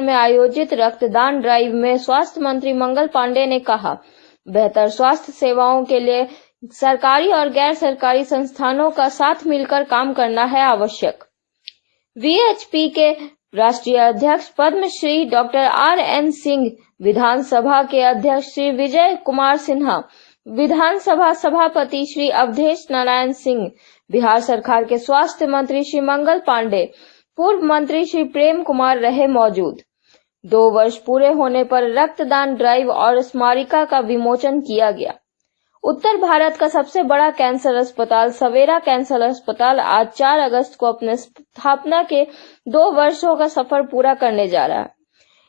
में आयोजित रक्तदान ड्राइव में स्वास्थ्य मंत्री मंगल पांडे ने कहा, बेहतर स्वास्थ्य सेवाओं के लिए सरकारी और गैर सरकारी संस्थानों का साथ मिलकर काम करना है आवश्यक। वीएचपी के राष्ट्रीय अध्यक्ष पद्मश्री डॉक्टर RN सिंह, विधानसभा के अध्यक्ष श्री विजय कुमार सिन्हा, विधानसभा सभापति श्री अवधेश नारायण सिंह, बिहार सरकार के स्वास्थ्य मंत्री श्री मंगल पांडे, पूर्व मंत्री श्री प्रेम कुमार रहे मौजूद। 2 वर्ष पूरे होने पर रक्तदान ड्राइव और स्मारिका का विमोचन किया गया। उत्तर भारत का सबसे बड़ा कैंसर अस्पताल सवेरा कैंसर अस्पताल आज 4 अगस्त को अपने स्थापना के 2 वर्षों का सफर पूरा करने जा रहा है।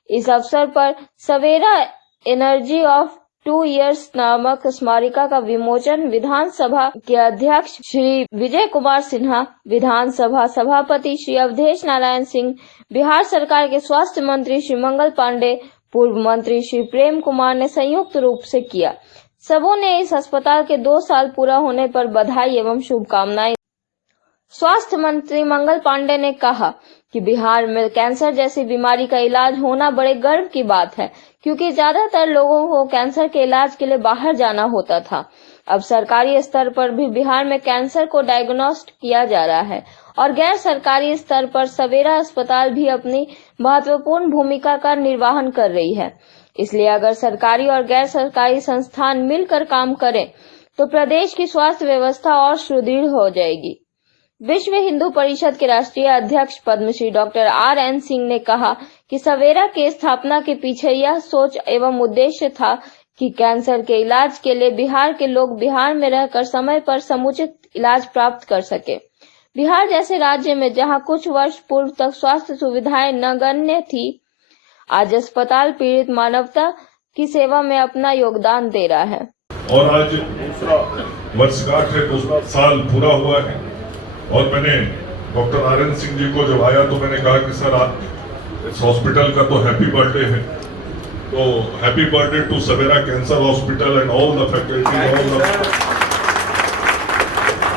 इस अवसर पर सवेरा एनर्जी ऑफ 2 years नामक स्मारिका का विमोचन विधानसभा के अध्यक्ष श्री विजय कुमार सिन्हा, विधानसभा सभापति श्री अवधेश नारायण सिंह, बिहार सरकार के स्वास्थ्य मंत्री श्री मंगल पांडे, पूर्व मंत्री श्री प्रेम कुमार ने संयुक्त रूप से किया। सबों ने इस अस्पताल के 2 साल पूरा होने पर बधाई एवं शुभकामनाएं। स्वास्थ्य मंत्री मंगल पांडे ने कहा कि बिहार में कैंसर जैसी बीमारी का इलाज होना बड़े गर्व की बात है, क्योंकि ज्यादातर लोगों को कैंसर के इलाज के लिए बाहर जाना होता था। अब सरकारी स्तर पर भी बिहार में कैंसर को डायग्नोस्ट किया जा रहा है और गैर सरकारी स्तर पर सवेरा अस्पताल भी अपनी महत्वपूर्ण भूमिका का निर्वहन कर रही है। इसलिए अगर सरकारी और गैर सरकारी संस्थान मिलकर काम करें तो प्रदेश की स्वास्थ्य व्यवस्था और सुदृढ़ हो जाएगी। विश्व हिंदू परिषद के राष्ट्रीय अध्यक्ष पद्मश्री डॉक्टर RN सिंह ने कहा कि सवेरा के स्थापना के पीछे यह सोच एवं उद्देश्य था कि कैंसर के इलाज के लिए बिहार के लोग बिहार में रहकर समय पर समुचित इलाज प्राप्त कर सके। बिहार जैसे राज्य में जहां कुछ वर्ष पूर्व तक स्वास्थ्य सुविधाएं नगण्य थी, आज अस्पताल पीड़ित मानवता की सेवा में अपना योगदान दे रहा है। और आज दूसरा वर्षगांठ है, दूसरा साल पूरा हुआ है और मैंने डॉक्टर RN सिंह जी को जब आया तो मैंने कहा कि सर आप इस हॉस्पिटल का तो हैप्पी बर्थडे है, तो happy birthday to Savera cancer hospital and all the faculty,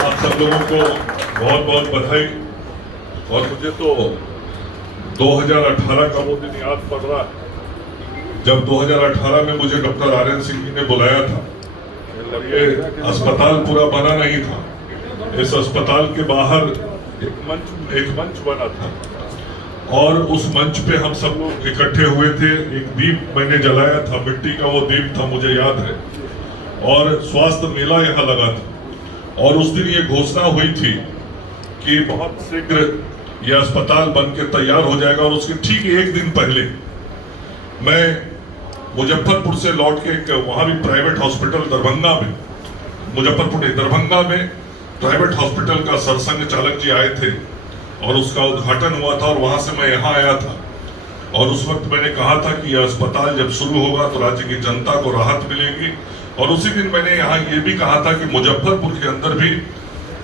आप सब लोगों को बहुत बहुत बधाई। और मुझे तो 2018 का वो दिन याद पड़ रहा है जब 2018 में मुझे डॉक्टर RN सिंह जी ने बुलाया था। ये अस्पताल पूरा बना नहीं था, इस अस्पताल के बाहर एक मंच बना था और उस मंच पे हम सब लोग इकट्ठे हुए थे। एक दीप मैंने जलाया था, मिट्टी का वो दीप था, मुझे याद है, और स्वास्थ्य मेला यहाँ लगा था। और उस दिन ये घोषणा हुई थी कि बहुत शीघ्र ये अस्पताल बन के तैयार हो जाएगा। और उसके ठीक 1 दिन पहले मैं मुजफ्फरपुर से लौट के, वहां भी प्राइवेट हॉस्पिटल दरभंगा में, मुजफ्फरपुर दरभंगा में प्राइवेट हॉस्पिटल का सरसंघ चालक जी आए थे और उसका उद्घाटन हुआ था और वहां से मैं यहाँ आया था। और उस वक्त मैंने कहा था कि यह अस्पताल जब शुरू होगा तो राज्य की जनता को राहत मिलेगी। और उसी दिन मैंने यहाँ ये भी कहा था कि मुजफ्फरपुर के अंदर भी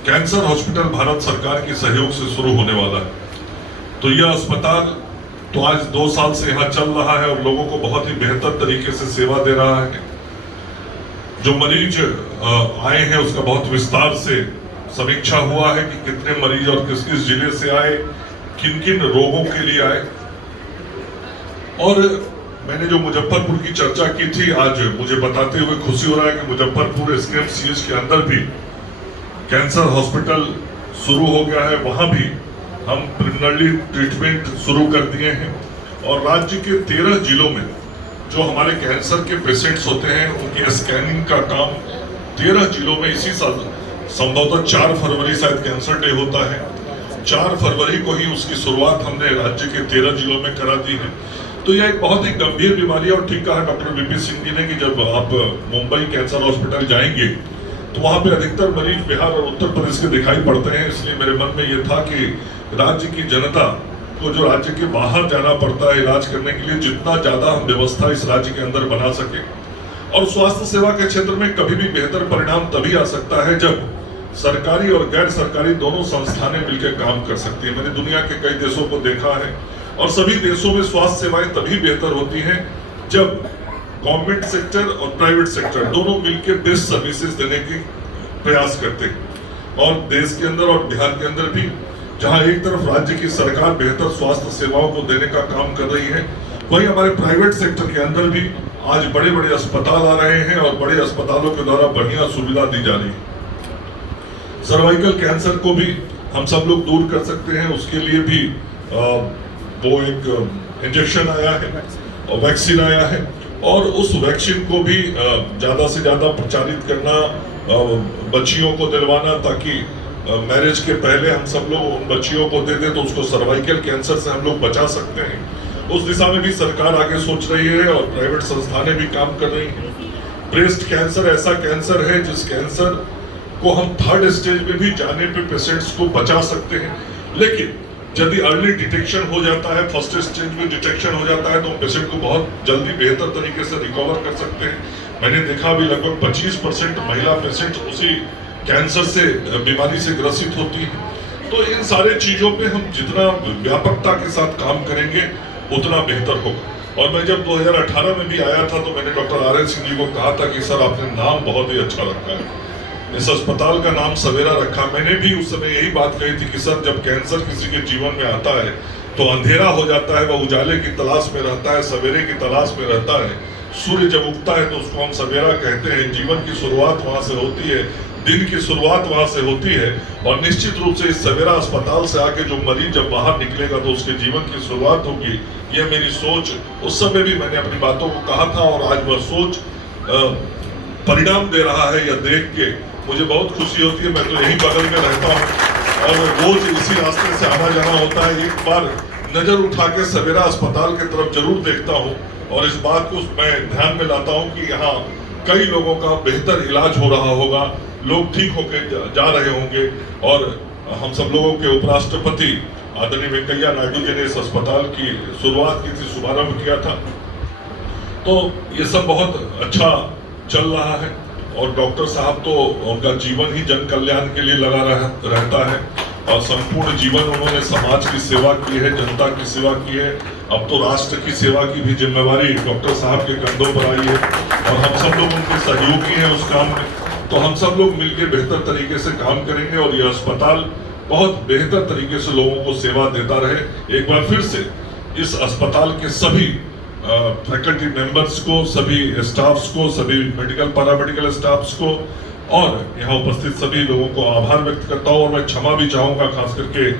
कैंसर हॉस्पिटल भारत सरकार के सहयोग से शुरू होने वाला है। तो यह अस्पताल तो आज 2 साल से यहाँ चल रहा है और लोगों को बहुत ही बेहतर तरीके से सेवा दे रहा है। जो मरीज आए हैं उसका बहुत विस्तार से समीक्षा हुआ है कि कितने मरीज और किस किस जिले से आए, किन किन रोगों के लिए आए। और मैंने जो मुजफ्फरपुर की चर्चा की थी, आज मुझे बताते हुए खुशी हो रहा है कि मुजफ्फरपुर SKMCH के अंदर भी कैंसर हॉस्पिटल शुरू हो गया है। वहां भी हम प्रिलिमिनरी ट्रीटमेंट शुरू कर दिए हैं और राज्य के 13 जिलों में जो हमारे कैंसर के पेशेंट्स होते हैं उनकी स्कैनिंग का काम 13 जिलों में इसी साल संभवतः 4 फरवरी शायद कैंसर डे होता है, 4 फरवरी को ही उसकी शुरुआत हमने राज्य के 13 जिलों में करा दी है। तो यह एक बहुत ही गंभीर बीमारी है। और ठीक कहा डॉक्टर VP सिंह जी ने कि जब आप मुंबई कैंसर हॉस्पिटल जाएंगे तो वहां पे अधिकतर मरीज बिहार और उत्तर प्रदेश के दिखाई पड़ते हैं। इसलिए मेरे मन में ये था कि राज्य की जनता को जो राज्य के बाहर जाना पड़ता है इलाज करने के लिए, जितना ज्यादा हम व्यवस्था इस राज्य के अंदर बना सके। और स्वास्थ्य सेवा के क्षेत्र में कभी भी बेहतर परिणाम तभी आ सकता है जब सरकारी और गैर सरकारी दोनों संस्थानें मिलकर काम कर सकती है। मैंने दुनिया के कई देशों को देखा है और सभी देशों में स्वास्थ्य सेवाएं तभी बेहतर होती हैं जब गवर्नमेंट सेक्टर और प्राइवेट सेक्टर दोनों मिलकर बेस्ट सर्विसेज देने की प्रयास करते हैं। और देश के अंदर और बिहार के अंदर भी जहां एक तरफ राज्य की सरकार बेहतर स्वास्थ्य सेवाओं को देने का काम कर रही है, वहीं हमारे प्राइवेट सेक्टर के अंदर भी आज बड़े बड़े अस्पताल आ रहे हैं और बड़े अस्पतालों के द्वारा बढ़िया सुविधा दी जा रही है। सर्वाइकल कैंसर को भी हम सब लोग दूर कर सकते हैं, उसके लिए भी वो एक इंजेक्शन आया है और वैक्सीन आया है, और उस वैक्सीन को भी ज्यादा से ज्यादा प्रचारित करना, बच्चियों को दिलवाना, ताकि मैरिज के पहले हम सब लोग उन बच्चियों को दे दें तो उसको सर्वाइकल कैंसर से हम लोग बचा सकते हैं। उस दिशा में भी सरकार आगे सोच रही है और प्राइवेट संस्थानें भी काम कर रही हैं। ब्रेस्ट कैंसर ऐसा कैंसर है जिस कैंसर को हम 3rd स्टेज में भी जाने पे पेशेंट्स को बचा सकते हैं, लेकिन यदि अर्ली डिटेक्शन हो जाता है, 1st स्टेज में डिटेक्शन हो जाता है, तो पेशेंट को बहुत जल्दी बेहतर तरीके से रिकवर कर सकते हैं। मैंने देखा भी लगभग 25% महिला पेशेंट उसी कैंसर से बीमारी से ग्रसित होती है। तो इन सारे चीजों पे हम जितना व्यापकता के साथ काम करेंगे उतना बेहतर होगा। और मैं जब 2018 में भी आया था तो मैंने डॉक्टर RN सिंह जी को कहा था कि सर आपने नाम बहुत ही अच्छा रखा है, इस अस्पताल का नाम सवेरा रखा। मैंने भी उस समय यही बात कही थी कि सर जब कैंसर किसी के जीवन में आता है तो अंधेरा हो जाता है, वह उजाले की तलाश में रहता है, सवेरे की तलाश में रहता है। सूर्य जब उगता है तो उसको हम सवेरा कहते हैं। जीवन की शुरुआत वहां से होती है, दिन की शुरुआत वहां से होती है, और निश्चित रूप से इस सवेरा अस्पताल से आके जो मरीज जब बाहर निकलेगा तो उसके जीवन की शुरुआत होगी। ये मेरी सोच उस समय भी मैंने अपनी बातों को कहा था, और आज वह सोच परिणाम दे रहा है। यह देख के मुझे बहुत खुशी होती है। मैं तो यही बगल में रहता हूँ और रोज इसी रास्ते से आना जाना होता है। एक बार नजर उठा के सवेरा अस्पताल की तरफ जरूर देखता हूँ और इस बात को मैं ध्यान में लाता हूँ कि यहाँ कई लोगों का बेहतर इलाज हो रहा होगा, लोग ठीक होकर जा रहे होंगे। और हम सब लोगों के उपराष्ट्रपति आदरणीय वेंकैया नायडू जी ने इस अस्पताल की शुरुआत की थी, शुभारंभ किया था। तो ये सब बहुत अच्छा चल रहा है, और डॉक्टर साहब तो उनका जीवन ही जन कल्याण के लिए लगा रहता है, और संपूर्ण जीवन उन्होंने समाज की सेवा की है, जनता की सेवा की है। अब तो राष्ट्र की सेवा की भी जिम्मेवारी डॉक्टर साहब के कंधों पर आई है, और हम सब लोग उनके सहयोगी हैं उस काम में। तो हम सब लोग मिलकर बेहतर तरीके से काम करेंगे और यह अस्पताल बहुत बेहतर तरीके से लोगों को सेवा देता रहे। एक बार फिर से इस अस्पताल के सभी फैकल्टी मेंबर्स को, सभी स्टाफ्स को, सभी मेडिकल पैरामेडिकल स्टाफ्स को और यहाँ उपस्थित सभी लोगों को आभार व्यक्त करता हूँ। और मैं क्षमा भी चाहूंगा खास करके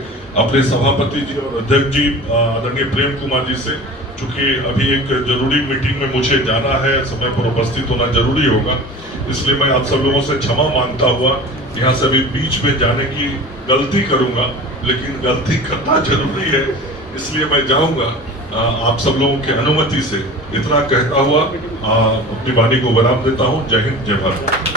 अपने सभापति जी और अध्यक्ष जी आदरणीय प्रेम कुमार जी से, चूंकि अभी एक जरूरी मीटिंग में मुझे जाना है, समय पर उपस्थित होना जरूरी होगा, इसलिए मैं आप सब लोगों से क्षमा मांगता हुआ यहाँ से अभी बीच में जाने की गलती करूंगा, लेकिन गलती करना जरूरी है इसलिए मैं जाऊंगा। आप सब लोगों की अनुमति से इतना कहता हुआ अपनी वाणी को विराम देता हूँ। जय हिंद, जय भारत।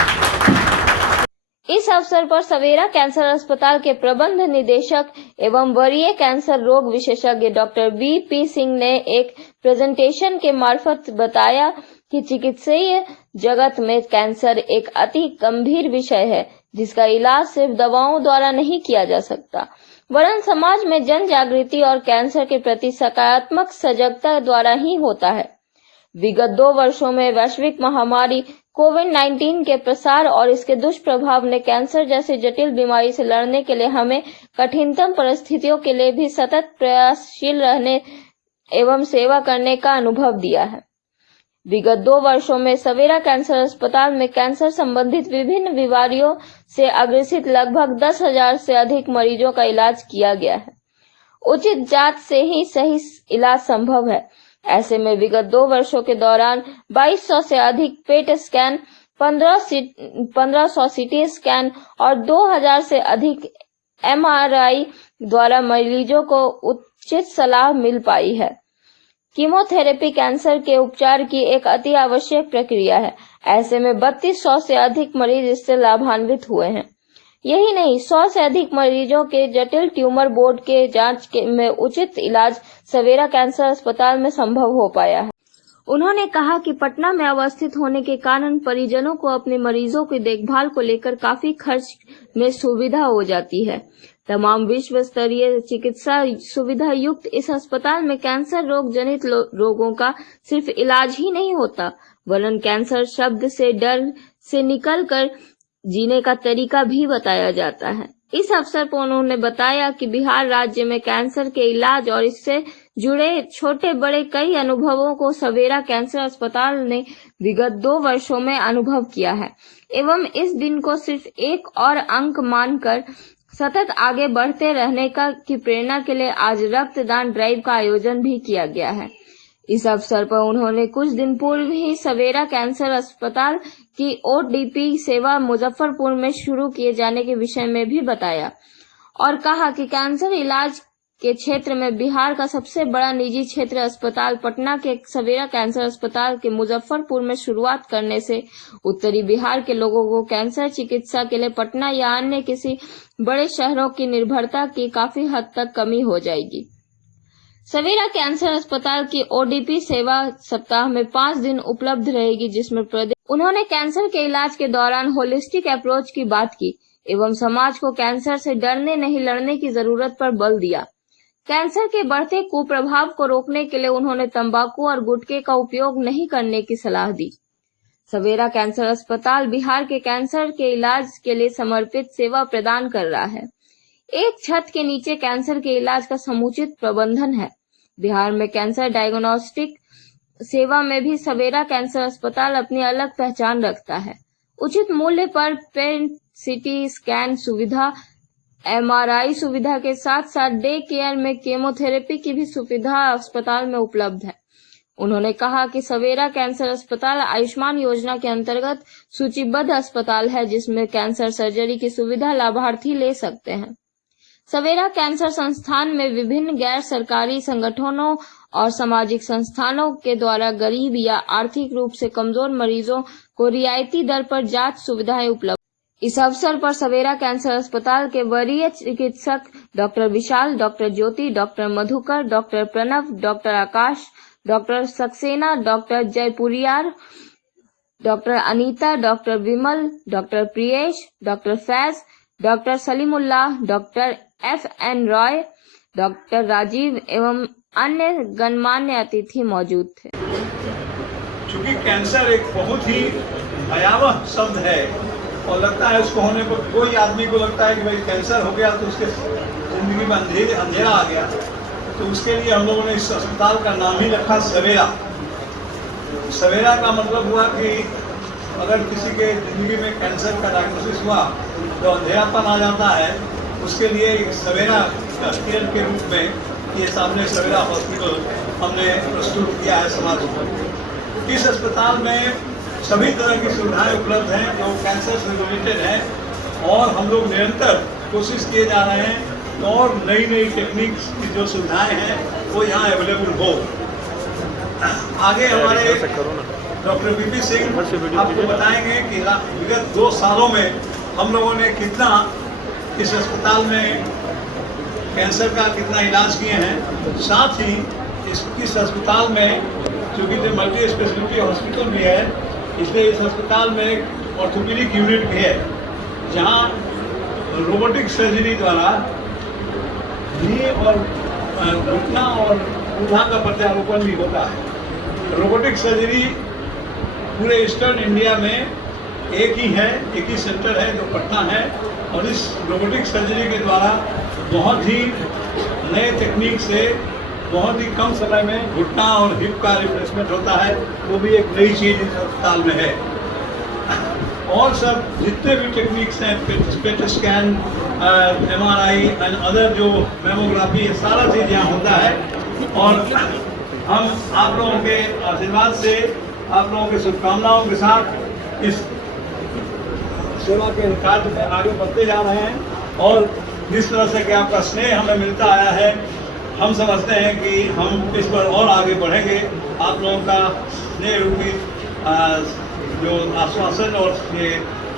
इस अवसर पर सवेरा कैंसर अस्पताल के प्रबंध निदेशक एवं वरीय कैंसर रोग विशेषज्ञ डॉक्टर BP सिंह ने एक प्रेजेंटेशन के मार्फत बताया कि चिकित्सीय जगत में कैंसर एक अति गंभीर विषय है, जिसका इलाज सिर्फ दवाओं द्वारा नहीं किया जा सकता, वरन समाज में जन जागृति और कैंसर के प्रति सकारात्मक सजगता द्वारा ही होता है। विगत 2 वर्षों में वैश्विक महामारी कोविड-19 के प्रसार और इसके दुष्प्रभाव ने कैंसर जैसी जटिल बीमारी से लड़ने के लिए हमें कठिनतम परिस्थितियों के लिए भी सतत प्रयासशील रहने एवं सेवा करने का अनुभव दिया है। विगत 2 वर्षों में सवेरा कैंसर अस्पताल में कैंसर संबंधित विभिन्न बीमारियों से अग्रसित लगभग 10,000 से अधिक मरीजों का इलाज किया गया है। उचित जांच से ही सही इलाज संभव है। ऐसे में विगत 2 वर्षों के दौरान 2200 से अधिक पेट स्कैन, 1500 CT स्कैन और 2000 से अधिक MRI द्वारा मरीजों को उचित सलाह मिल पाई है। कीमोथेरेपी कैंसर के उपचार की एक अति आवश्यक प्रक्रिया है। ऐसे में 3200 से अधिक मरीज इससे लाभान्वित हुए हैं। यही नहीं, 100 से अधिक मरीजों के जटिल ट्यूमर बोर्ड के जांच में उचित इलाज सवेरा कैंसर अस्पताल में संभव हो पाया है। उन्होंने कहा कि पटना में अवस्थित होने के कारण परिजनों को अपने मरीजों की देखभाल को लेकर काफी खर्च में सुविधा हो जाती है। तमाम विश्व स्तरीय चिकित्सा सुविधा युक्त इस अस्पताल में कैंसर रोग जनित रोगों का सिर्फ इलाज ही नहीं होता, वरन कैंसर शब्द से डर से निकलकर जीने का तरीका भी बताया जाता है। इस अवसर पर उन्होंने बताया कि बिहार राज्य में कैंसर के इलाज और इससे जुड़े छोटे बड़े कई अनुभवों को सवेरा कैंसर अस्पताल ने विगत 2 वर्षों में अनुभव किया है एवं इस दिन को सिर्फ एक और अंक मानकर सतत आगे बढ़ते रहने की प्रेरणा के लिए आज रक्तदान ड्राइव का आयोजन भी किया गया है। इस अवसर पर उन्होंने कुछ दिन पूर्व ही सवेरा कैंसर अस्पताल की ओडीपी सेवा मुजफ्फरपुर में शुरू किए जाने के विषय में भी बताया और कहा कि कैंसर इलाज के क्षेत्र में बिहार का सबसे बड़ा निजी क्षेत्र अस्पताल पटना के सवेरा कैंसर अस्पताल के मुजफ्फरपुर में शुरुआत करने से उत्तरी बिहार के लोगों को कैंसर चिकित्सा के लिए पटना या अन्य किसी बड़े शहरों की निर्भरता की काफी हद तक कमी हो जाएगी। सवेरा कैंसर अस्पताल की ओडीपी सेवा सप्ताह में 5 दिन उपलब्ध रहेगी, जिसमें उन्होंने कैंसर के इलाज के दौरान होलिस्टिक अप्रोच की बात की एवं समाज को कैंसर से डरने नहीं लड़ने की जरूरत पर बल दिया। कैंसर के बढ़ते कुप्रभाव को रोकने के लिए उन्होंने तंबाकू और गुटखे का उपयोग नहीं करने की सलाह दी। सवेरा कैंसर अस्पताल बिहार के कैंसर के इलाज के लिए समर्पित सेवा प्रदान कर रहा है। एक छत के नीचे कैंसर के इलाज का समुचित प्रबंधन है। बिहार में कैंसर डायग्नोस्टिक सेवा में भी सवेरा कैंसर अस्पताल अपनी अलग पहचान रखता है। उचित मूल्य पर पेट सीटी स्कैन सुविधा, एमआरआई सुविधा के साथ साथ डे केयर में केमोथेरेपी की भी सुविधा अस्पताल में उपलब्ध है। उन्होंने कहा कि सवेरा कैंसर अस्पताल आयुष्मान योजना के अंतर्गत सूचीबद्ध अस्पताल है, जिसमें कैंसर सर्जरी की सुविधा लाभार्थी ले सकते हैं। सवेरा कैंसर संस्थान में विभिन्न गैर सरकारी संगठनों और सामाजिक संस्थानों के द्वारा गरीब या आर्थिक रूप से कमजोर मरीजों को रियायती दर पर जांच सुविधाएं उपलब्ध। इस अवसर पर सवेरा कैंसर अस्पताल के वरीय चिकित्सक doctor Vishal, doctor Jyoti, doctor Madhukar, doctor Pranav, doctor Akash, doctor Saxena, doctor Jaipuriyar, doctor Anita, doctor Vimal, doctor Priyesh, doctor Faiz, doctor Salimullah, doctor FN Roy, doctor Rajiv एवं अन्य गणमान्य अतिथि मौजूद थे। चूंकि कैंसर एक बहुत ही भयावह शब्द है और लगता है उसको होने पर कोई आदमी को लगता है कि भाई कैंसर हो गया तो उसके जिंदगी में अंधेरा आ गया, तो उसके लिए हम लोगों ने इस अस्पताल का नाम ही रखा सवेरा। सवेरा का मतलब हुआ कि अगर किसी के जिंदगी में कैंसर का डायग्नोसिस हुआ तो अंधेरापन आ जाता है, उसके लिए एक सवेरा केयर के रूप में ये सामने सवेरा हॉस्पिटल हमने प्रस्तुत किया है समाज को। इस अस्पताल में सभी तरह की सुविधाएं उपलब्ध हैं जो कैंसर से रिलेटेड हैं और हम लोग निरंतर कोशिश किए जा रहे हैं और नई नई टेक्निक्स की जो सुविधाएं हैं वो यहाँ अवेलेबल हो। आगे हमारे डॉक्टर बीपी सिंह आपको बताएंगे कि विगत 2 सालों में हम लोगों ने कितना इस अस्पताल में कैंसर का कितना इलाज किए हैं। साथ ही इस अस्पताल में चूँकि जो मल्टी स्पेशलिटी हॉस्पिटल भी है, इसलिए इस अस्पताल में एक ऑर्थोपेडिक यूनिट भी है जहां रोबोटिक सर्जरी द्वारा नी और घुटना और ऊँधा का प्रत्यारोपण भी होता है। रोबोटिक सर्जरी पूरे ईस्टर्न इंडिया में एक ही सेंटर है जो पटना है और इस रोबोटिक सर्जरी के द्वारा बहुत ही नए टेक्निक से बहुत ही कम समय में घुटना और हिप का रिप्लेसमेंट होता है, वो भी एक नई चीज़ इस अस्पताल में है। और सब जितने भी टेक्निक्स हैं, PET scan, MRI and other जो मेमोग्राफी, ये सारा चीज़ यहाँ होता है। और हम आप लोगों के आशीर्वाद से, आप लोगों की शुभकामनाओं के साथ इस सेवा के कार्य में आगे बढ़ते जा रहे हैं और जिस तरह से कि आपका स्नेह हमें मिलता आया है, हम समझते हैं कि हम इस पर और आगे बढ़ेंगे। आप लोगों का स्नेह रूपी जो आश्वासन और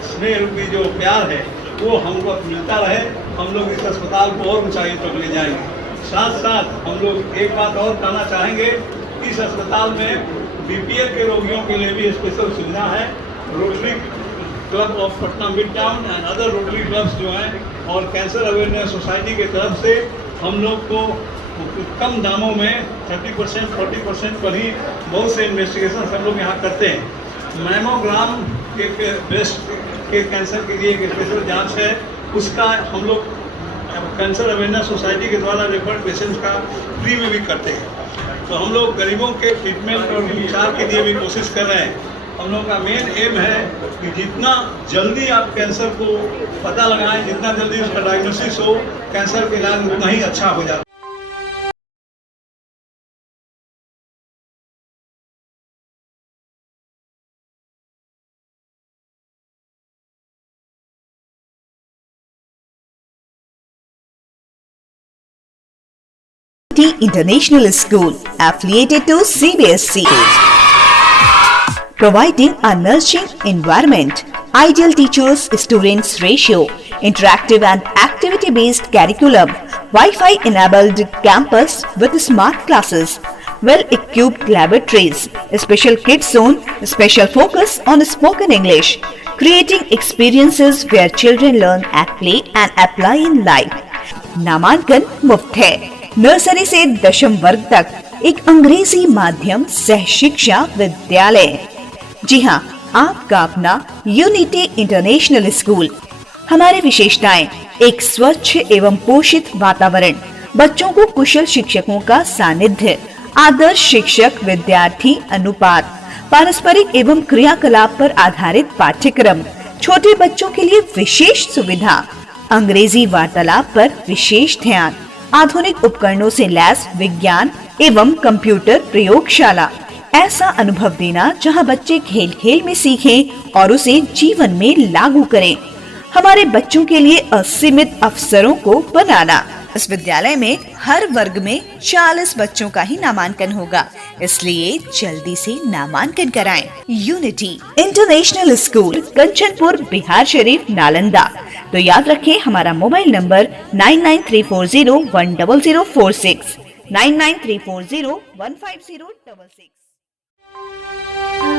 स्नेह रूपी जो प्यार है वो हमको मिलता रहे। हम लोग इस अस्पताल को और ऊंचाई तक ले जाएंगे। साथ साथ हम लोग एक बात और कहना चाहेंगे, इस अस्पताल में BPL के रोगियों के लिए भी स्पेशल सुविधा है। Rotary club of Patna mid town and other rotary clubs जो हैं और कैंसर अवेयरनेस सोसाइटी की तरफ से हम लोग को कम दामों में 30% 40% पर ही बहुत से इन्वेस्टिगेशन हम लोग यहाँ करते हैं। मैमोग्राम के ब्रेस्ट के कैंसर के लिए एक स्पेशल जांच है उसका हम लोग कैंसर अवेयरनेस सोसाइटी के द्वारा रेफर्ड पेशेंट्स का फ्री में भी करते हैं। तो हम लोग गरीबों के ट्रीटमेंट और उपचार के लिए भी कोशिश कर रहे हैं। हम लोग का मेन एम है कि जितना जल्दी आप कैंसर को पता लगाएं, जितना जल्दी उसका डायग्नोसिस हो, कैंसर का इलाज उतना ही अच्छा हो जाता है। International School affiliated to CBSE, providing a nurturing environment, ideal teachers students ratio, interactive and activity based curriculum, Wi-Fi enabled campus with smart classes, well equipped laboratories, special kids zone, special focus on spoken English, creating experiences where children learn at play and apply in life. नामांकन मुफ्त है। Nursery से दशम वर्ग तक एक अंग्रेजी माध्यम सह शिक्षा विद्यालय। जी हाँ, आपका अपना यूनिटी इंटरनेशनल स्कूल। हमारी विशेषताएं: एक स्वच्छ एवं पोषित वातावरण, बच्चों को कुशल शिक्षकों का सानिध्य, आदर्श शिक्षक विद्यार्थी अनुपात, पारस्परिक एवं क्रियाकलाप पर आधारित पाठ्यक्रम, छोटे बच्चों के लिए विशेष सुविधा, अंग्रेजी वार्तालाप पर विशेष ध्यान, आधुनिक उपकरणों से लैस विज्ञान एवं कंप्यूटर प्रयोगशाला। ऐसा अनुभव देना जहां बच्चे खेल खेल में सीखें और उसे जीवन में लागू करें। हमारे बच्चों के लिए असीमित अवसरों को बनाना। इस विद्यालय में हर वर्ग में 40 बच्चों का ही नामांकन होगा, इसलिए जल्दी से नामांकन कराएं। Unity International School, Kanchanpur, Bihar Sharif, Nalanda. तो याद रखें हमारा मोबाइल नंबर 9934010046, 9934015066।